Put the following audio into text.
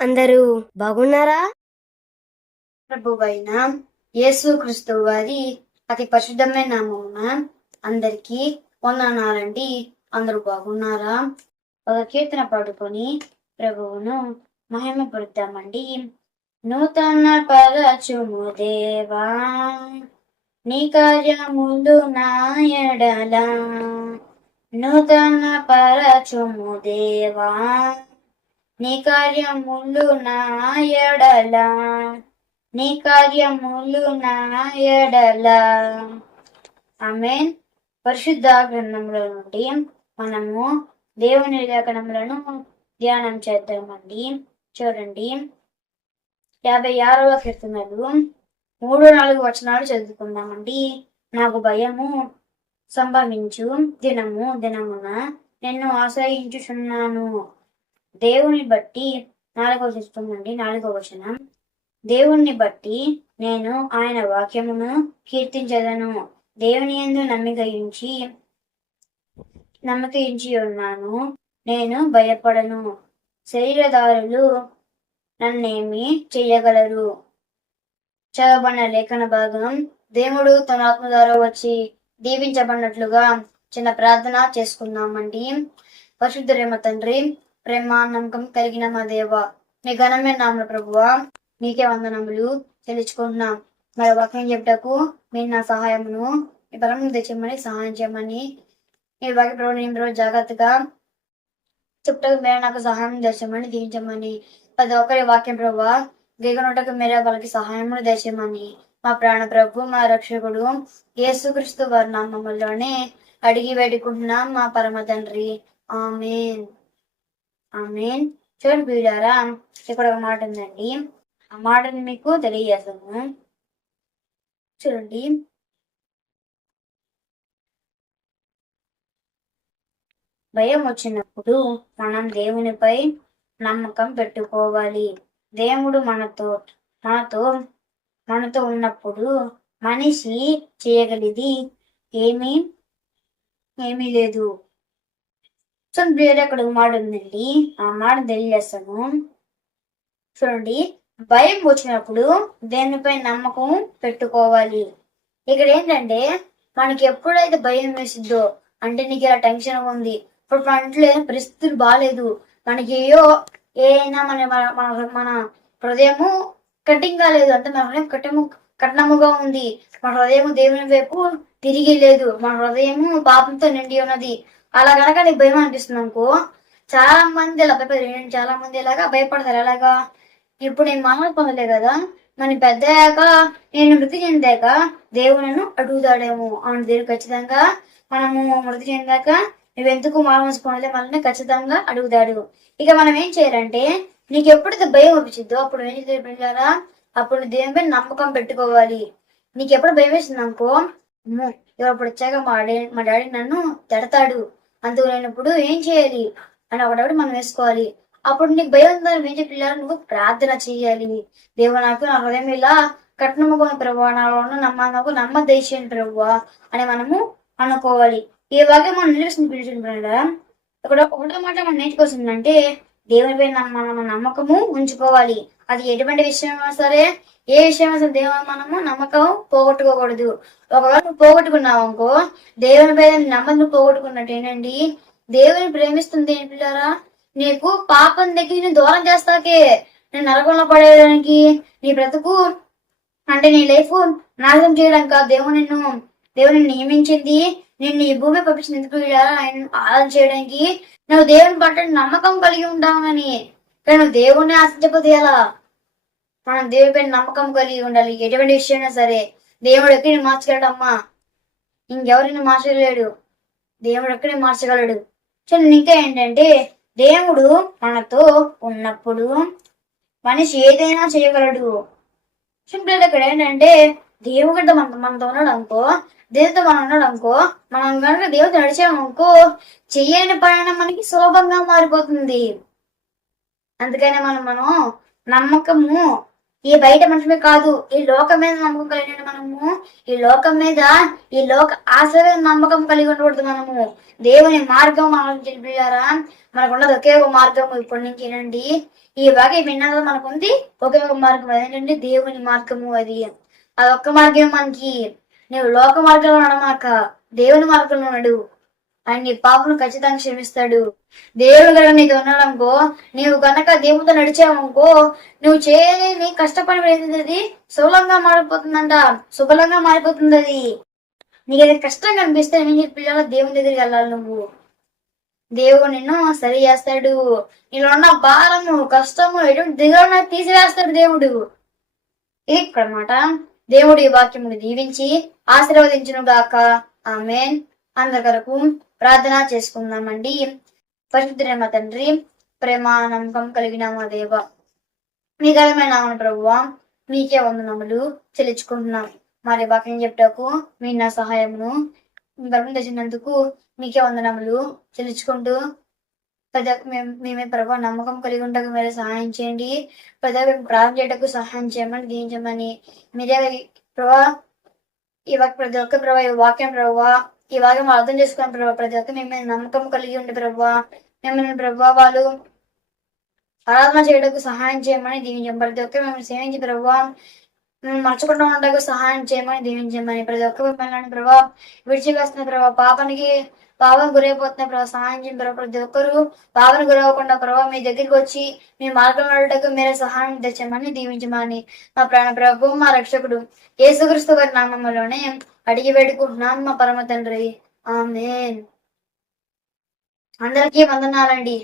అందరూ బాగున్నారా? ప్రభువైన యేసు క్రీస్తు వారి అతి పరిశుద్ధమైన నామమున అందరికీ వందనాలండి. అందరూ బాగున్నారా? ఒక కీర్తన పాడుకొని ప్రభువును మహిమపరుద్దామండి. నూతన పరచుము దేవా నీ కార్యములు నాయడలా నూతన పరచుము దేవా నీ కార్యములు నా ఎడల. నీ కార్యములు నా ఎడల. ఆమెన్. పరిశుద్ధ గ్రంథంలో నుండి మనము దేవుని లేఖనములను ధ్యానం చేద్దామండి. చూడండి. యాభై ఆరవ కీర్తనలు. మూడు నాలుగు వచనాలు చదువుకుందామండి. నాకు భయము సంభవించు. దినము దినమున నిన్ను ఆశ్రయించుచున్నాను. దేవుని బట్టి నాలుగవ చూస్తుందండి నాలుగవ వచనం. దేవుణ్ణి బట్టి నేను ఆయన వాక్యమును కీర్తించదను. దేవుని ఎందు నమ్మికయించి నమ్మకయించి ఉన్నాను. నేను భయపడను. శరీరదారులు నన్నేమి చెయ్యగలరు. చదవబడిన లేఖన భాగం. దేవుడు తన ఆత్మ ద్వారా వచ్చి దీవించబడినట్లుగా చిన్న ప్రార్థన చేసుకుందామండి పరిశుద్ధరేమ తండ్రి ప్రేమానంకం నమ్మకం కలిగిన మా దేవ. మీ ఘనమైన నామల ప్రభువా మీకే వందనములు చెల్లించుకుంటున్నాం మరి వాక్యం చెప్పుటకు మీరు నా సహాయమును మీ బలం తెచ్చమని సహాయం చేయమని మీ వాక్య ప్రభు నేను జాగ్రత్తగా చెప్పుటకు మీరు నాకు సహాయం తెచ్చమని దీవించమని. ప్రతి ఒక్కరి వాక్యం ప్రభు దిగనుటకు మీరే వాళ్ళకి సహాయమును తెచ్చమని మా ప్రాణ ప్రభు మా రక్షకుడు యేసుక్రీస్తు వారి నామములోనే అడిగి వేడుకుంటున్నాం మా పరమ తండ్రి. ఆమెన్. ఆమెన్. చూడండి బిడారా ఇక్కడ ఒక మాట ఉందండి. ఆ మాటని మీకు తెలియజేస్తాము చూడండి. భయం వచ్చినప్పుడు మనం దేవునిపై నమ్మకం పెట్టుకోవాలి. దేవుడు మనతో మనతో మనతో ఉన్నప్పుడు మనిషి చేయగలిది ఏమీ ఏమీ లేదు. సో వేరే అక్కడ ఒక మాట ఉందండి. ఆ మాట తెలియజేస్తాను చూడండి. భయం వచ్చినప్పుడు దేనిపై నమ్మకం పెట్టుకోవాలి. ఇక్కడ ఏంటంటే మనకి ఎప్పుడైతే భయం వేసిద్దో అంటే నీకు ఇలా టెన్షన్ ఉంది ఇప్పుడు మన ఏం పరిస్థితులు బాగాలేదు మనకి ఏయో ఏమైనా మన మన- మన హృదయము కటింగ్ కాలేదు అంటే మన హృదయం కఠినము కఠినముగా ఉంది మన హృదయము దేవుని వైపు తిరిగి లేదు. మన హృదయము పాపంతో నిండి ఉన్నది. అలా కనుక నీకు భయం అనిపిస్తుంది అనుకో చాలా మంది ఇలా భయపడతారు నేను చాలా మంది ఇలాగా భయపడతారు? ఎలాగా? ఇప్పుడు నేను మామూలు పొందలే కదా. మన పెద్ద అయ్యాక నేను మృతి చెందాక దేవుడు అడుగుతాడేమో. అని దేవుడు ఖచ్చితంగా మనము మృతి చెందాక నువ్వెందుకు మామూలు పొందలే? మనల్ని ఖచ్చితంగా అడుగుతాడు. ఇక మనం ఏం చేయాలంటే నీకు ఎప్పుడైతే భయం అనిపించిందో అప్పుడు ఏం చేయాలా అప్పుడు దేవుని నమ్మకం పెట్టుకోవాలి. నీకు ఎప్పుడు భయం వేసింది అనుకో ఇప్పుడు వచ్చాక మా డాడీ మా డాడీ నన్ను తిడతాడు. అందుకు నేను ఇప్పుడు ఏం చేయాలి? అని ఒకటప్పుడు మనం వేసుకోవాలి. అప్పుడు నీకు భయం ఉందా? ఏం చెప్పి నువ్వు ప్రార్థన చేయాలి. దేవు నాకు నా హృదయం ఇలా కట్నముకొని ప్రభు నాలో ఉన్న నమ్మ నాకు నమ్మ దేశేయండి ప్రభు అని మనము అనుకోవాలి. ఈ వాక్యం మనం నిలిపిస్తుంది పిలిచిన ఇక్కడ ఒకటో మాట మనం నేర్చుకోవాల్సిందంటే దేవునిపై నమ్మ మన నమ్మకము ఉంచుకోవాలి. అది ఎటువంటి విషయమైనా సరే ఏ విషయమైనా సరే దేవుని మనము నమ్మకం పోగొట్టుకోకూడదు. ఒకవేళ నువ్వు పోగొట్టుకున్నావు అనుకో దేవునిపై నమ్మకం పోగొట్టుకున్నట్టు ఏంటండి? దేవుని ప్రేమిస్తుంది ఏంటి పిల్లారా? నీకు పాపం దగ్గర నేను దూరం చేస్తాకే. నేను నరకంలో పడేయడానికి నీ బ్రతుకు అంటే నీ లైఫ్ నాశనం చేయడానికి కాదు. దేవుడు నిన్ను దేవుని నియమించింది. నిన్ను ఈ భూమి పంపించిన ఎందుకు ఆయన ఆరాధన చేయడానికి. నువ్వు దేవుని పట్ల నమ్మకం కలిగి ఉంటావని కానీ నువ్వు దేవుణ్ణి ఆశించకపోతే ఎలా? మనం దేవునిపై నమ్మకం కలిగి ఉండాలి. ఎటువంటి విషయమైనా సరే దేవుడు ఎక్కడిని మార్చగలడమ్మా? ఇంకెవరిని మార్చలేడు? దేవుడు ఎక్కడిని మార్చగలడు? చూడండి ఇంకా ఏంటంటే దేవుడు మనతో ఉన్నప్పుడు మనిషి ఏదైనా చేయగలడు. సింపుల్ ఇక్కడ ఏంటంటే దేవుడితో మన మనతో ఉన్నాడు అనుకో దేవుడితో మనం ఉన్నాడు అనుకో మనం కనుక దేవుడితో నడిచామనుకో చెయ్యని పని మనకి సులభంగా మారిపోతుంది. అందుకనే మనం మనం నమ్మకము ఈ బయట మనుషులే కాదు ఈ లోకం మీద నమ్మకం కలిగి మనము. ఈ లోకం మీద ఈ లోక ఆశ నమ్మకం కలిగి ఉండకూడదు మనము. దేవుని మార్గం మనం తెలిపారా మనకు ఉన్నది ఒకే ఒక మార్గం ఇప్పటి నుంచి ఏంటండి ఈ వాక్యం విన్నాక మనకు ఉంది ఒకే ఒక మార్గం. ఏంటండి దేవుని మార్గము అది. అది ఒక్క మార్గం మనకి. నువ్వు లోక మార్గంలో నడమాక దేవుని మార్గంలో నడు. ఆయన నీ పాపను ఖచ్చితంగా క్షమిస్తాడు. దేవుడు కనుక నీకు ఉన్నాడనుకో నీవు కనుక దేవుడితో నడిచావనుకో నువ్వు చేయని కష్టపడి అది సులభంగా మారిపోతుందంట. సుబలంగా మారిపోతుంది అది నీకు అది కష్టం కనిపిస్తే నేను చెప్పి దేవుని దగ్గరికి వెళ్ళాలి నువ్వు. దేవుడు నిన్ను సరి చేస్తాడు. నీలో ఉన్న భారము కష్టము ఎటువంటి దిగువ తీసివేస్తాడు దేవుడు. ఇది ఇక్కడ మాట దేవుడు ఈ వాక్యమును దీవించి ఆశీర్వదించును గాక ఆమెన్. అందరి కొరకు ప్రార్థన చేసుకుందామండి. పరిశుద్ధుడైన తండ్రి ప్రేమ నమ్మకం కలిగిన మా దేవ మీ ఘనమైన నామన ప్రభువ మీకే వందనములు చెల్లించుకుంటున్నాం. మరి వాక్యం చెప్పటకు మీ నా సహాయమును మీ గర్భం తెచ్చినందుకు మీకే వందనములు చెల్లించుకుంటూ ప్రతి మేము మేమే ప్రభు నమ్మకం కలిగి ఉండకు మీరే సహాయం చేయండి. ప్రతి ఒక్క ప్రార్థన చేయటకు సహాయం చేయమని దీవించమని మీరే ప్రభా ఈ ప్రతి ఒక్క ప్రభా ఈ వాక్యం ప్రభావ ఈ వాక్యం అర్థం చేసుకున్న ప్రభావ ప్రతి ఒక్క మేము నమ్మకం కలిగి ఉండే ప్రభావ మిమ్మల్ని ప్రభావ వాళ్ళు ఆరాధన చేయడానికి సహాయం చేయమని దీవించాం. ప్రతి ఒక్కరు మేము సేవించి ప్రభావ మేము మర్చకుండా ఉండకు సహాయం చేయమని దీవించమని ప్రతి ఒక్క మిమ్మల్ని ప్రభావ విడిచివేస్తున్న ప్రభావ పాపనికి పాపం గురైపోతున్న ప్రభావ సహాయం చేయని ప్రభావ ప్రతి ఒక్కరు పాపను గురవకుండా ప్రభావ మీ దగ్గరికి వచ్చి మీ మార్గం నడటకు మీరే సహాయం తెచ్చమని దీవించమని మా ప్రాణ ప్రభు మా రక్షకుడు యేసుక్రీస్తు గారి నామంలోనే అడిగి వేడుకుంటున్నాను మా పరమ తండ్రి ఆమెన్ అందరికీ వందనాలండి